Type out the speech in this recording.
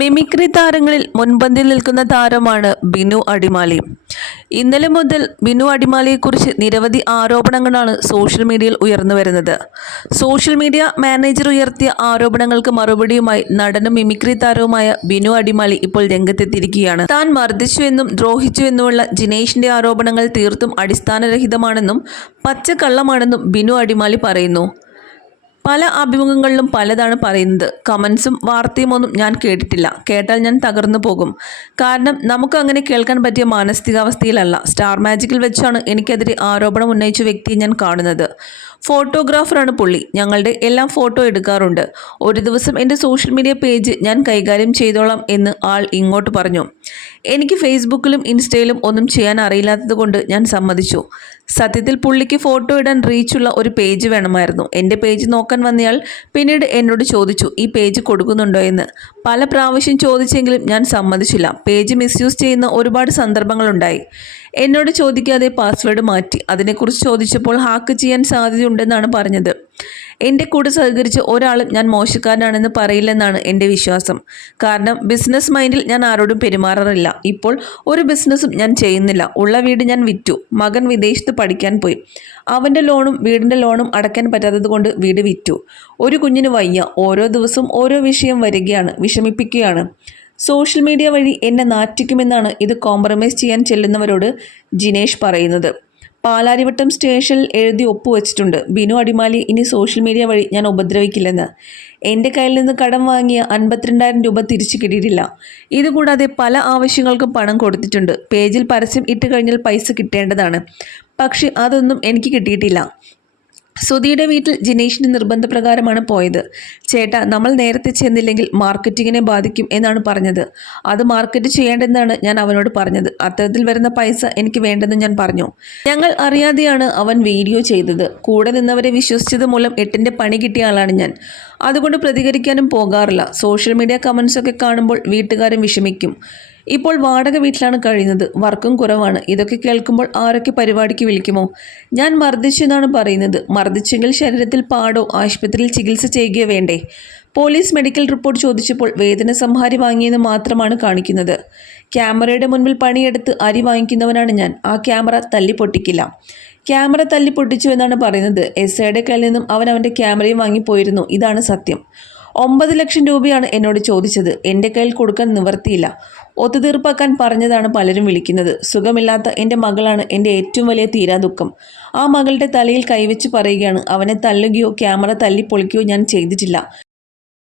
Mimicry താരങ്ങളിൽ മുൻപന്തിൽ നിൽക്കുന്ന താരമാണ് ബിനു അടിമാലി. ഇന്നലെ മുതൽ ബിനു അടിമാലിയെക്കുറിച്ച് നിരവധി ആരോപണങ്ങളാണ് സോഷ്യൽ മീഡിയയിൽ ഉയർന്നു വരുന്നത്. സോഷ്യൽ മീഡിയ മാനേജർ ഉയർത്തിയ ആരോപണങ്ങൾക്ക് മറുപടിയുമായി നടനും മിമിക്രി താരവുമായ ബിനു അടിമാലി ഇപ്പോൾ രംഗത്തെത്തിയിരിക്കുകയാണ്. താൻ മർദ്ദിച്ചുവെന്നും ദ്രോഹിച്ചുവെന്നുമുള്ള ജിനേഷിന്റെ ആരോപണങ്ങൾ തീർത്തും അടിസ്ഥാനരഹിതമാണെന്നും പച്ചക്കള്ളമാണെന്നും ബിനു അടിമാലി പറയുന്നു. പല അഭിമുഖങ്ങളിലും പലതാണ് പറയുന്നത്. കമൻസും വാർത്തയും ഒന്നും ഞാൻ കേട്ടിട്ടില്ല. കേട്ടാൽ ഞാൻ തകർന്നു പോകും. കാരണം നമുക്ക് അങ്ങനെ കേൾക്കാൻ പറ്റിയ മാനസികാവസ്ഥയിലല്ല. സ്റ്റാർ മാജിക്കിൽ വെച്ചാണ് എനിക്കെതിരെ ആരോപണം ഉന്നയിച്ച വ്യക്തിയെ ഞാൻ കാണുന്നത്. ഫോട്ടോഗ്രാഫറാണ് പുള്ളി. ഞങ്ങളുടെ എല്ലാം ഫോട്ടോ എടുക്കാറുണ്ട്. ഒരു ദിവസം എന്റെ സോഷ്യൽ മീഡിയ പേജ് ഞാൻ കൈകാര്യം ചെയ്തോളാം എന്ന് ആൾ ഇങ്ങോട്ട് പറഞ്ഞു. എനിക്ക് ഫേസ്ബുക്കിലും ഇൻസ്റ്റയിലും ഒന്നും ചെയ്യാൻ അറിയില്ലാത്തതുകൊണ്ട് ഞാൻ സമ്മതിച്ചു. സത്യത്തിൽ പുള്ളിക്ക് ഫോട്ടോ ഇടാൻ റീച്ചുള്ള ഒരു പേജ് വേണമായിരുന്നു. എന്റെ പേജ് നോക്കാൻ വന്നയാൾ പിന്നീട് എന്നോട് ചോദിച്ചു ഈ പേജ് കൊടുക്കുന്നുണ്ടോ എന്ന്? പല പ്രാവശ്യം ചോദിച്ചെങ്കിലും ഞാൻ സമ്മതിച്ചില്ല. പേജ് മിസ്യൂസ് ചെയ്യുന്ന ഒരുപാട് സന്ദർഭങ്ങളുണ്ടായി. എന്നോട് ചോദിക്കാതെ പാസ്വേഡ് മാറ്റി. അതിനെക്കുറിച്ച് ചോദിച്ചപ്പോൾ ഹാക്ക് ചെയ്യാൻ സാധ്യതയുണ്ടെന്നാണ് പറഞ്ഞത്. എന്റെ കൂടെ സഹകരിച്ച ഒരാളും ഞാൻ മോശക്കാരനാണെന്ന് പറയില്ലെന്നാണ് എന്റെ വിശ്വാസം. കാരണം ബിസിനസ് മൈൻഡിൽ ഞാൻ ആരോടും പെരുമാറാറില്ല. ഇപ്പോൾ ഒരു ബിസിനസ്സും ഞാൻ ചെയ്യുന്നില്ല. ഉള്ള വീട് ഞാൻ വിറ്റു. മകൻ വിദേശത്ത് പഠിക്കാൻ പോയി. അവന്റെ ലോണും വീടിന്റെ ലോണും അടയ്ക്കാൻ പറ്റാത്തത് വീട് വിറ്റു. ഒരു കുഞ്ഞിന് വയ്യ. ഓരോ ദിവസവും ഓരോ വിഷയം വരികയാണ് വിഷമിപ്പിക്കുകയാണ്. സോഷ്യൽ മീഡിയ വഴി എന്നെ നാറ്റിക്കുമെന്നാണ് ഇത് കോംപ്രമൈസ് ചെയ്യാൻ ചെല്ലുന്നവരോട് ജിനേഷ് പറയുന്നത്. പാലാരിവട്ടം സ്റ്റേഷനിൽ എഴുതി ഒപ്പുവെച്ചിട്ടുണ്ട് ബിനു അടിമാലി ഇനി സോഷ്യൽ മീഡിയ വഴി ഞാൻ ഉപദ്രവിക്കില്ലെന്ന്. എന്റെ കയ്യിൽ നിന്ന് കടം വാങ്ങിയ അൻപത്തിരണ്ടായിരം രൂപ തിരിച്ചു കിട്ടിയിട്ടില്ല. ഇതുകൂടാതെ പല ആവശ്യങ്ങൾക്കും പണം കൊടുത്തിട്ടുണ്ട്. പേജിൽ പരസ്യം ഇട്ട് കഴിഞ്ഞാൽ പൈസ കിട്ടേണ്ടതാണ്. പക്ഷേ അതൊന്നും എനിക്ക് കിട്ടിയിട്ടില്ല. സുധിയുടെ വീട്ടിൽ ജിനേഷിന്റെ നിർബന്ധപ്രകാരമാണ് പോയത്. ചേട്ടാ നമ്മൾ നേരത്തെ ചെന്നില്ലെങ്കിൽ മാർക്കറ്റിങ്ങിനെ ബാധിക്കും എന്നാണ് പറഞ്ഞത്. അത് മാർക്കറ്റ് ചെയ്യേണ്ടെന്നാണ് ഞാൻ അവനോട് പറഞ്ഞത്. അത്തരത്തിൽ വരുന്ന പൈസ എനിക്ക് വേണ്ടെന്ന് ഞാൻ പറഞ്ഞു. ഞങ്ങൾ അറിയാതെയാണ് അവൻ വീഡിയോ ചെയ്തത്. കൂടെ നിന്നവരെ വിശ്വസിച്ചത് മൂലം എട്ടിന്റെ പണി കിട്ടിയ ആളാണ് ഞാൻ. അതുകൊണ്ട് പ്രതികരിക്കാനും പോകാറില്ല. സോഷ്യൽ മീഡിയ കമൻസൊക്കെ കാണുമ്പോൾ വീട്ടുകാരും വിഷമിക്കും. ഇപ്പോൾ വാടക വീട്ടിലാണ് കഴിയുന്നത്. വർക്കും കുറവാണ്. ഇതൊക്കെ കേൾക്കുമ്പോൾ ആരൊക്കെ പരിപാടിക്ക് വിളിക്കുമോ? ഞാൻ മർദ്ദിച്ചെന്നാണ് പറയുന്നത്. മർദ്ദിച്ചെങ്കിൽ ശരീരത്തിൽ പാടോ ആശുപത്രിയിൽ ചികിത്സ ചെയ്യുകയോ വേണ്ടേ? പോലീസ് മെഡിക്കൽ റിപ്പോർട്ട് ചോദിച്ചപ്പോൾ വേദന സംഹാരി വാങ്ങിയെന്ന് മാത്രമാണ് കാണിക്കുന്നത്. ക്യാമറയുടെ മുൻപിൽ പണിയെടുത്ത് അരി വാങ്ങിക്കുന്നവനാണ് ഞാൻ. ആ ക്യാമറ തല്ലി പൊട്ടിക്കില്ല. ക്യാമറ തല്ലി പൊട്ടിച്ചു എന്നാണ് പറയുന്നത്. എസ് ഐയുടെ കയ്യിൽ നിന്നും അവൻ അവന്റെ ക്യാമറയും വാങ്ങിപ്പോയിരുന്നു. ഇതാണ് സത്യം. ഒമ്പത് ലക്ഷം രൂപയാണ് എന്നോട് ചോദിച്ചത്. എന്റെ കയ്യിൽ കൊടുക്കാൻ നിവർത്തിയില്ല. ഒത്തുതീർപ്പാക്കാൻ പറഞ്ഞതാണ് പലരും വിളിക്കുന്നത്. സുഖമില്ലാത്ത എന്റെ മകളാണ് എന്റെ ഏറ്റവും വലിയ തീരാ ദുഃഖം ആ മകളുടെ തലയിൽ കൈവച്ച് പറയുകയാണ്. അവനെ തല്ലുകയോ ക്യാമറ തല്ലിപ്പൊളിക്കുകയോ ഞാൻ ചെയ്തിട്ടില്ല.